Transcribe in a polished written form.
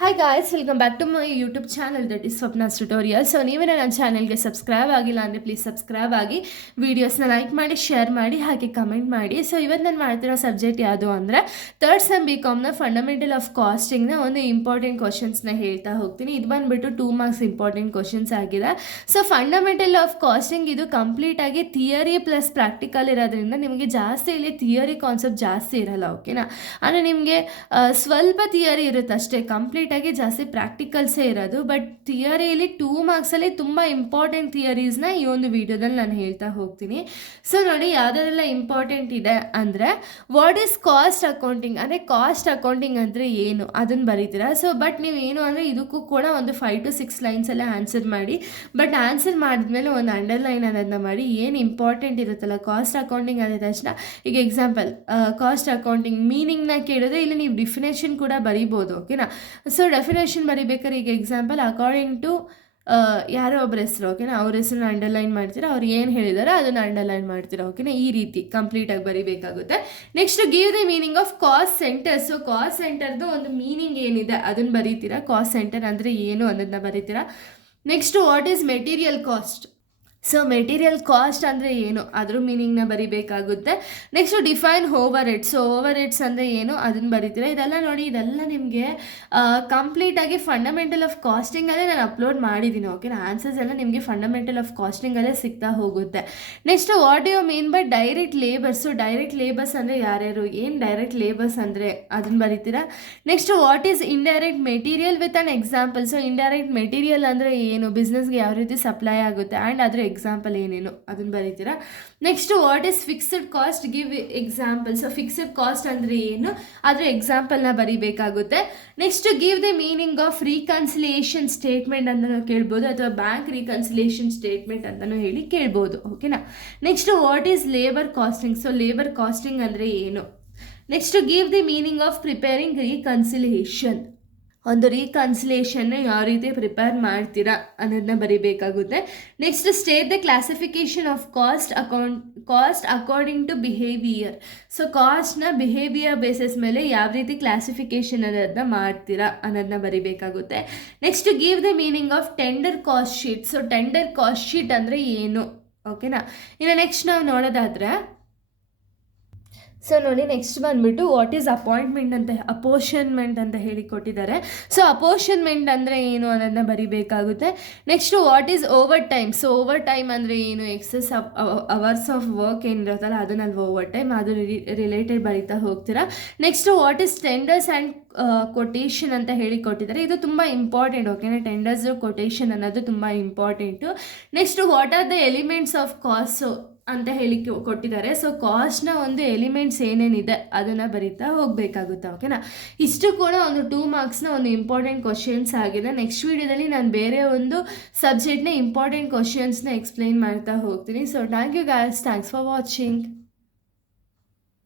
Hi guys, welcome back to my YouTube channel that is Swapna's tutorial. So ನೀವೇ ನನ್ನ ಚಾನಲ್ಗೆ subscribe ಆಗಿಲ್ಲ ಅಂದರೆ ಪ್ಲೀಸ್ ಸಬ್ಸ್ಕ್ರೈಬ್ ಆಗಿ, ವೀಡಿಯೋಸ್ನ ಲೈಕ್ ಮಾಡಿ, ಶೇರ್ ಮಾಡಿ, ಹಾಗೆ ಕಮೆಂಟ್ ಮಾಡಿ. ಸೊ ಇವತ್ತು ನಾನು ಮಾಡ್ತಿರೋ ಸಬ್ಜೆಕ್ಟ್ ಯಾವುದು ಅಂದರೆ ಥರ್ಡ್ ಸೆಮ್ ಬಿ ಕಾಮ್ನ ಫಂಡಮೆಂಟಲ್ ಆಫ್ ಕಾಸ್ಟಿಂಗ್ನ ಒಂದು ಇಂಪಾರ್ಟೆಂಟ್ ಕ್ವಶನ್ಸ್ನ ಹೇಳ್ತಾ ಹೋಗ್ತೀನಿ. ಇದು ಬಂದುಬಿಟ್ಟು 2 ಮಾರ್ಕ್ಸ್ ಇಂಪಾರ್ಟೆಂಟ್ ಕ್ವಶನ್ಸ್ ಆಗಿದೆ. ಸೊ ಫಂಡಮೆಂಟಲ್ ಆಫ್ ಕಾಸ್ಟಿಂಗ್ ಇದು ಕಂಪ್ಲೀಟಾಗಿ ಥಿಯರಿ ಪ್ಲಸ್ ಪ್ರಾಕ್ಟಿಕಲ್ ಇರೋದ್ರಿಂದ ನಿಮಗೆ ಜಾಸ್ತಿ ಇಲ್ಲಿ ಥಿಯರಿ ಕಾನ್ಸೆಪ್ಟ್ ಜಾಸ್ತಿ ಇರಲ್ಲ, ಓಕೆನಾ. ಅಂದರೆ ನಿಮಗೆ ಸ್ವಲ್ಪ ಥಿಯರಿ ಇರುತ್ತೆ ಅಷ್ಟೇ, ಕಂಪ್ಲೀಟಾಗಿ ಜಾಸ್ತಿ ಪ್ರಾಕ್ಟಿಕಲ್ಸೇ ಇರೋದು. ಬಟ್ ಥಿಯರಿಯಲ್ಲಿ 2 ಮಾರ್ಕ್ಸಲ್ಲಿ ತುಂಬ ಇಂಪಾರ್ಟೆಂಟ್ ಥಿಯರೀಸ್ನ ಈ ಒಂದು ವಿಡಿಯೋದಲ್ಲಿ ನಾನು ಹೇಳ್ತಾ ಹೋಗ್ತೀನಿ. ಸೊ ನೋಡಿ, ಯಾವುದೆಲ್ಲ ಇಂಪಾರ್ಟೆಂಟ್ ಇದೆ ಅಂದರೆ ವಾಟ್ ಈಸ್ ಕಾಸ್ಟ್ ಅಕೌಂಟಿಂಗ್, ಅಂದರೆ ಕಾಸ್ಟ್ ಅಕೌಂಟಿಂಗ್ ಅಂದರೆ ಏನು ಅದನ್ನು ಬರೀತೀರಾ. ಸೊ ಬಟ್ ನೀವು ಏನು ಅಂದರೆ ಇದಕ್ಕೂ ಕೂಡ ಒಂದು 5 to 6 ಲೈನ್ಸಲ್ಲೇ ಆನ್ಸರ್ ಮಾಡಿ. ಬಟ್ ಆನ್ಸರ್ ಮಾಡಿದ್ಮೇಲೆ ಒಂದು ಅಂಡರ್ಲೈನ್ ಅನ್ನೋದನ್ನ ಮಾಡಿ. ಏನು ಇಂಪಾರ್ಟೆಂಟ್ ಇರುತ್ತಲ್ಲ ಕಾಸ್ಟ್ ಅಕೌಂಟಿಂಗ್ ಅಂದ ತಕ್ಷಣ, ಈಗ ಎಕ್ಸಾಂಪಲ್ ಕಾಸ್ಟ್ ಅಕೌಂಟಿಂಗ್ ಮೀನಿಂಗ್ನ ಕೇಳಿದ್ರೆ ಇಲ್ಲಿ ನೀವು ಡಿಫಿನೇಷನ್ ಕೂಡ ಬರೀಬೋದು, ಓಕೆನಾ. ಸೊ ಡೆಫಿನೇಷನ್ ಬರೀಬೇಕಾದ್ರೆ ಈಗ ಎಕ್ಸಾಂಪಲ್ ಅಕಾರ್ಡಿಂಗ್ ಟು ಯಾರೋ ಒಬ್ಬರ ಹೆಸರು, ಓಕೆನಾ, ಅವ್ರ ಹೆಸರನ್ನ ಅಂಡರ್ಲೈನ್ ಮಾಡ್ತೀರಾ, ಅವ್ರು ಏನು ಹೇಳಿದಾರೋ ಅದನ್ನು ಅಂಡರ್ಲೈನ್ ಮಾಡ್ತೀರಾ, ಓಕೆನಾ. ಈ ರೀತಿ ಕಂಪ್ಲೀಟಾಗಿ ಬರೀಬೇಕಾಗುತ್ತೆ. Next give the meaning of cost centre. So cost ಸೆಂಟರ್ದು ಒಂದು ಮೀನಿಂಗ್ ಏನಿದೆ ಅದನ್ನು ಬರೀತೀರಾ. ಕಾಸ್ಟ್ ಸೆಂಟರ್ ಅಂದರೆ ಏನು ಅನ್ನೋದನ್ನ ಬರೀತೀರಾ. Next what is material cost. So material cost ಅಂದರೆ ಏನು ಅದ್ರ ಮೀನಿಂಗ್ನ ಬರಿಬೇಕಾಗುತ್ತೆ. Next define overheads. So overheads ಅಂದರೆ ಏನು ಅದನ್ನು ಬರೀತೀರಾ. ಇದೆಲ್ಲ ನೋಡಿ, ಇದೆಲ್ಲ ನಿಮಗೆ ಕಂಪ್ಲೀಟಾಗಿ ಫಂಡಮೆಂಟಲ್ ಆಫ್ ಕಾಸ್ಟಿಂಗಲ್ಲೇ ನಾನು ಅಪ್ಲೋಡ್ ಮಾಡಿದ್ದೀನಿ, ಓಕೆನಾ. ಆನ್ಸರ್ಸ್ ಎಲ್ಲ ನಿಮಗೆ ಫಂಡಮೆಂಟಲ್ ಆಫ್ ಕಾಸ್ಟಿಂಗಲ್ಲೇ ಸಿಗ್ತಾ ಹೋಗುತ್ತೆ. Next what you mean by direct labours. So direct labours ಅಂದರೆ ಯಾರ್ಯಾರು, ಏನು ಡೈರೆಕ್ಟ್ ಲೇಬರ್ಸ್ ಅಂದರೆ ಅದನ್ನು ಬರೀತೀರಾ. Next what is indirect material with an example. So indirect material ಅಂದರೆ ಏನು, ಬಿಸ್ನೆಸ್ಗೆ ಯಾವ ರೀತಿ ಸಪ್ಲೈ ಆಗುತ್ತೆ ಆ್ಯಂಡ್ ಅದರ ಎಕ್ಸಾಂಪಲ್ ಏನೇನು ಅದನ್ನು ಬರೀತೀರಾ. Next what is fixed cost, give example. So fixed cost ಅಂದರೆ ಏನು ಅದರ ಎಕ್ಸಾಂಪಲ್ನ ಬರೀಬೇಕಾಗುತ್ತೆ. Next give the meaning of reconciliation statement ಅಂತಲೂ ಕೇಳ್ಬೋದು, ಅಥವಾ ಬ್ಯಾಂಕ್ ರೀಕನ್ಸಿಲಿಯೇಷನ್ ಸ್ಟೇಟ್ಮೆಂಟ್ ಅಂತಲೂ ಹೇಳಿ ಕೇಳ್ಬೋದು, ಓಕೆನಾ. Next what is labour costing. So labour costing ಅಂದರೆ ಏನು. Next give the meaning of preparing reconciliation. ಒಂದು ರೀಕನ್ಸಿಲೇಷನ್ನ ಯಾವ ರೀತಿ ಪ್ರಿಪೇರ್ ಮಾಡ್ತೀರಾ ಅನ್ನೋದನ್ನ ಬರೀಬೇಕಾಗುತ್ತೆ. Next state the classification of cost according to behaviour. So ಕಾಸ್ಟ್ನ ಬಿಹೇವಿಯರ್ ಬೇಸಿಸ್ ಮೇಲೆ ಯಾವ ರೀತಿ ಕ್ಲಾಸಿಫಿಕೇಷನ್ ಅನ್ನೋದನ್ನ ಮಾಡ್ತೀರಾ ಅನ್ನೋದನ್ನ ಬರೀಬೇಕಾಗುತ್ತೆ. Next give the meaning of tender cost sheet. So tender cost sheet ಅಂದರೆ ಏನು, ಓಕೆನಾ. ಇನ್ನು ನೆಕ್ಸ್ಟ್ ನಾವು ನೋಡೋದಾದರೆ, ಸೊ ನೋಡಿ ನೆಕ್ಸ್ಟ್ ಬಂದುಬಿಟ್ಟು ವಾಟ್ ಈಸ್ ಅಪೋರ್ಷನ್ಮೆಂಟ್ ಅಂತ ಹೇಳಿ ಕೊಟ್ಟಿದ್ದಾರೆ. ಸೊ ಅಪೋರ್ಷನ್ಮೆಂಟ್ ಅಂದರೆ ಏನು ಅನ್ನೋದನ್ನ ಬರೀಬೇಕಾಗುತ್ತೆ. Next what is overtime. So overtime ಅಂದರೆ ಏನು, ಎಕ್ಸಸ್ ಅವರ್ಸ್ ಆಫ್ ವರ್ಕ್ ಏನಿರುತ್ತಲ್ಲ ಅದನ್ನಲ್ಲಿ ಓವರ್ ಟೈಮ್, ಅದು ರಿಲೇಟೆಡ್ ಬರೀತಾ ಹೋಗ್ತೀರಾ. Next what is tenders and quotation ಅಂತ ಹೇಳಿ ಕೊಟ್ಟಿದ್ದಾರೆ. ಇದು ತುಂಬ ಇಂಪಾರ್ಟೆಂಟ್, ಓಕೆನಾ. ಟೆಂಡರ್ಸ್ ಕೊಟೇಷನ್ ಅನ್ನೋದು ತುಂಬ important. Next what are the elements of cost ಅಂತ ಹೇಳಿ ಕೊಟ್ಟಿದ್ದಾರೆ. ಸೊ ಕಾಸ್ಟ್ನ ಒಂದು ಎಲಿಮೆಂಟ್ಸ್ ಏನೇನಿದೆ ಅದನ್ನು ಬರೀತಾ ಹೋಗಬೇಕಾಗುತ್ತೆ, ಓಕೆನಾ. ಇಷ್ಟು ಕೂಡ ಒಂದು 2 ಮಾರ್ಕ್ಸ್ನ ಒಂದು ಇಂಪಾರ್ಟೆಂಟ್ ಕ್ವಶನ್ಸ್ ಆಗಿದೆ. ನೆಕ್ಸ್ಟ್ ವೀಡಿಯೋದಲ್ಲಿ ನಾನು ಬೇರೆ ಒಂದು ಸಬ್ಜೆಕ್ಟ್ನ ಇಂಪಾರ್ಟೆಂಟ್ ಕ್ವಶನ್ಸ್ನ ಎಕ್ಸ್ಪ್ಲೈನ್ ಮಾಡ್ತಾ ಹೋಗ್ತೀನಿ. So thank you guys, thanks for watching.